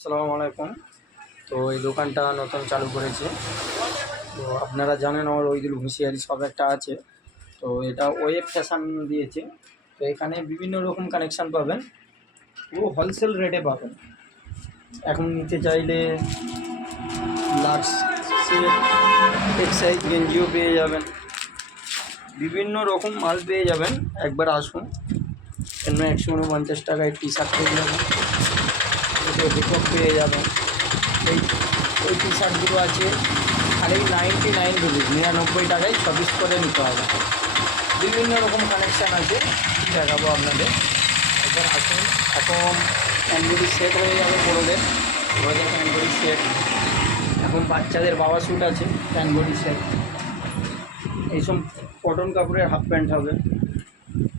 আসসালামু আলাইকুম। তো এই দোকানটা নতুন চালু করেছে। তো আপনারা জানেন আমার ওইদুল হুঁশিয়ারি সব একটা আছে। তো এটা ওয়েব ফ্যাশন দিয়েছে। তো এখানে বিভিন্ন রকম কানেকশান পাবেন, পুরো হোলসেল রেটে পাবেন। এখন নিতে চাইলে লাক্স সেট এক্সাইজ গেঞ্জিও পেয়ে যাবেন, বিভিন্ন রকম মাল পেয়ে যাবেন। একবার আসুন, এমনি 149 টাকায় টি শার্ট পেয়ে যাবেন, হিপহপ পেয়ে যাবেন। এই ওই টি শার্টগুলো আছে খালি 99 রুপিস, 99 টাকায় 6 পিস করে নিতে হবে। বিভিন্ন রকম কানেকশান আছে, দেখাবো আপনাদের। একবার আসুন। এখন প্যান্টবডি সেট হয়ে যাবে বড়োদের, বড়োদের প্যান্টবডি সেট। এখন বাচ্চাদের বাবা স্যুট আছে, প্যান্টবডি সেট। এইসব কটন কাপড়ের হাফ প্যান্ট হবে,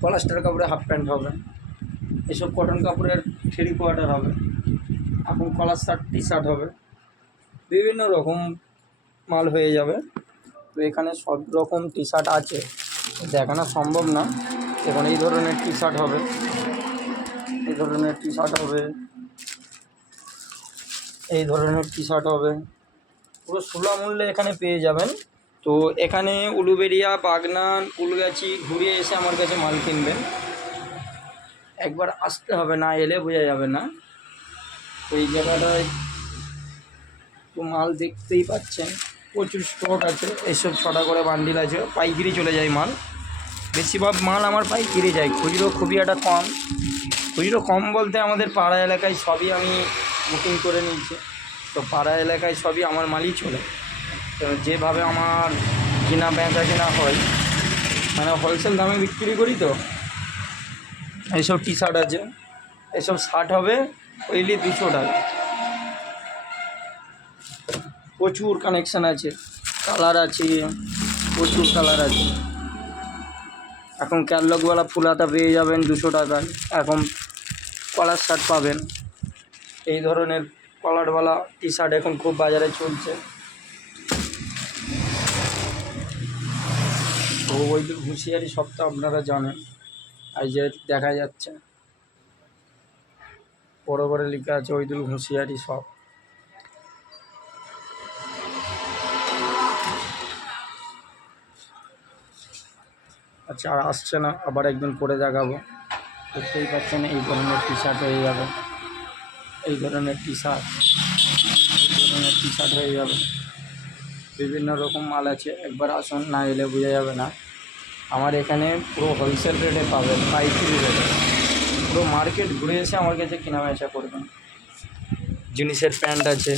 পলাস্টার কাপড়ের হাফ প্যান্ট হবে, এসব কটন কাপড়ের 3/4 হবে। এখন কলার শার্ট টি শার্ট হবে, বিভিন্ন রকম মাল হয়ে যাবে। তো এখানে সব রকম টি শার্ট আছে, দেখানো সম্ভব না। এখন এই ধরনের টি শার্ট হবে, এই ধরনের টি শার্ট হবে, এই ধরনের টি শার্ট হবে, পুরো সুলভ মূল্যে এখানে পেয়ে যাবেন। তো এখানে উলুবেড়িয়া, বাগনান, ফুলগাছি ঘুরিয়ে এসে আমার কাছে মাল কিনবেন। একবার আসতে হবে, না এলে বোঝা যাবে না। এই জায়গাটায় তো মাল দেখতেই পাচ্ছেন, প্রচুর স্টক আছে। এইসব 6টা করে বান্ডিল আছে, পাইকারি চলে যায় মাল। বেশিরভাগ মাল আমার পাইকারি যায়, খুচরো খুবই একটা কম। খুচরো কম বলতে আমাদের পাড়া এলাকায় সবই আমি বুকিং করে নিয়েছি। তো পাড়া এলাকায় সবই আমার মালই চলে। তো যেভাবে আমার কেনা বেচা কেনা হয়, মানে হোলসেল দামে বিক্রি করি। তো এইসব টি শার্ট আছে, এসব শার্ট হবে ওইলি 200 টাকা। প্রচুর কানেকশান আছে, কালার আছে, প্রচুর কালার আছে। এখন ক্যাটলগওয়ালা ফুলাতা পেয়ে যাবেন 200 টাকায়। এখন কলার শার্ট পাবেন, এই ধরনের কলারওয়ালা টি শার্ট এখন খুব বাজারে চলছে। তো ওই হুঁশিয়ারি সব তো আপনারা জানেন। এই যে দেখা যাচ্ছে বড় বড় লেখা আছে ওইদুল হুঁশিয়ারি সব। আচ্ছা, আর আসছে না, আবার একদিন করে দেখাবো। দেখতেই পাচ্ছেন এই ধরনের টি শার্ট হয়ে যাবে, এই ধরনের টি শার্ট, এই ধরনের টি শার্ট হয়ে যাবে। বিভিন্ন রকম মাল আছে, একবার আসুন, না এলে বোঝা যাবে না। আমার এখানে পুরো হোলসেল রেটে পাবেন, পাইকারি রেটে। পুরো মার্কেট ঘুরে এসে আমার কাছে কেনা বেচা করবেন। জিনিসের প্যান্ট আছে,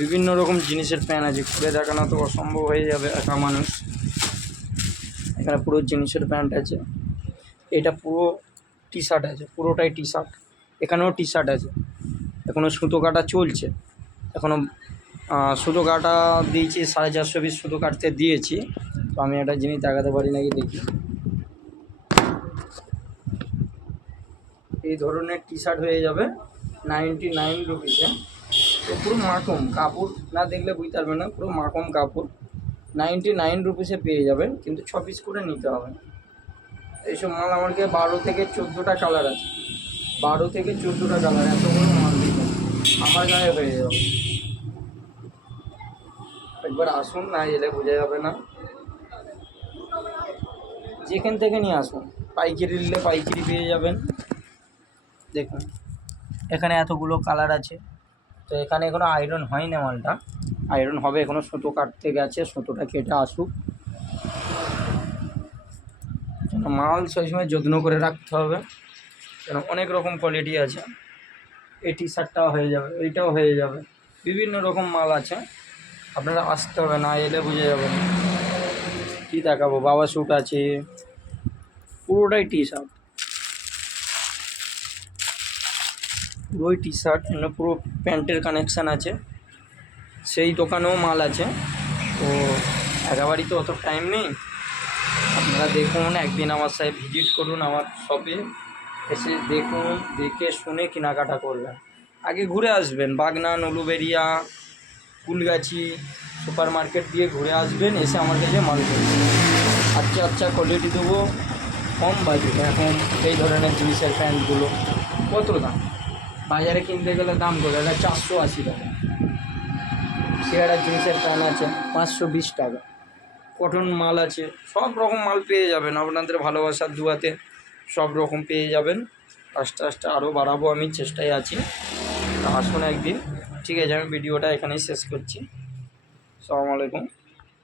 বিভিন্ন রকম জিনিসের প্যান্ট আছে, ঘুরে দেখানো তো অসম্ভব হয়ে যাবে একা মানুষ। এখানে পুরো জিনিসের প্যান্ট আছে, এটা পুরো টি শার্ট আছে, পুরোটাই টি শার্ট। এখানেও টি শার্ট আছে, এখনও সুতো কাটা চলছে। এখনও সুতো কাটা দিয়েছি, 450 পিস সুতো কাটতে দিয়েছি। তো আমি একটা জিনিস দেখাতে পারি নাকি দেখি। এই ধরনের টি শার্ট হয়ে যাবে 99 রুপিসে। তো পুরো মাকম কাপড়, না দেখলে বুঝতে পারবেন না, পুরো মাকম কাপড় 99 রুপিসে পেয়ে যাবেন, কিন্তু 6 পিস করে নিতে হবে। এইসব মাল আমার কাছে 12 থেকে 14টা কালার আছে, 12 থেকে 14টা কালার, এতগুলো মাল দিতে আমার গায়ে হয়ে যাবে। একবার আসুন, না এলে বোঝা যাবে না। যেখান থেকে নিয়ে আসুন, পাইকারি নিলে পাইকারি পেয়ে যাবেন। দেখুন এখানে এতগুলো কালার আছে। তো এখানে এখনও আয়রন হয়নি মালটা, আয়রন হবে, এখনও সুতো কাটতে গেছে, সুতোটা কেটে আসুক। মাল সেই সময় যত্ন করে রাখতে হবে, কেন অনেক রকম কোয়ালিটি আছে। এই টি শার্টটাও হয়ে যাবে, এইটাও হয়ে যাবে, বিভিন্ন রকম মাল আছে। আপনারা আসতে হবে, না এলে বুঝে যাবেন। কী দেখাবো, বাবা স্যুট আছে, পুরোটাই টি শার্ট, পুরোই টি শার্ট। পুরো প্যান্টের কানেকশান আছে, সেই দোকানেও মাল আছে। তো একেবারেই তো অত টাইম নেই। আপনারা দেখুন, একদিন আমার সাথে ভিজিট করুন, আমার শপে এসে দেখুন, দেখে শুনে কেনাকাটা করবেন। আগে ঘুরে আসবেন, বাগনান, উলুবেড়িয়া, ফুলগাছি সুপার মার্কেট দিয়ে ঘুরে আসবেন, এসে আমার কাছে মাল কিনবেন। আচ্ছা আচ্ছা কোয়ালিটি দেবো, কম বাজেট। এখন এই ধরনের জিনিসের প্যান্টগুলো কত দাম, বাজারে কিনতে গেলে দাম করে এটা 480 টাকা। সিগারেট জিনিসের টান আছে 520 টাকা। কটন মাল আছে, সব রকম মাল পেয়ে যাবেন আপনাদের ভালোবাসার দুয়াতে, সব রকম পেয়ে যাবেন। আস্তে আস্তে আরও বাড়াবো, আমি চেষ্টায় আছি। আসুন একদিন। ঠিক আছে, আমি ভিডিওটা এখানেই শেষ করছি। আসসালামু আলাইকুম।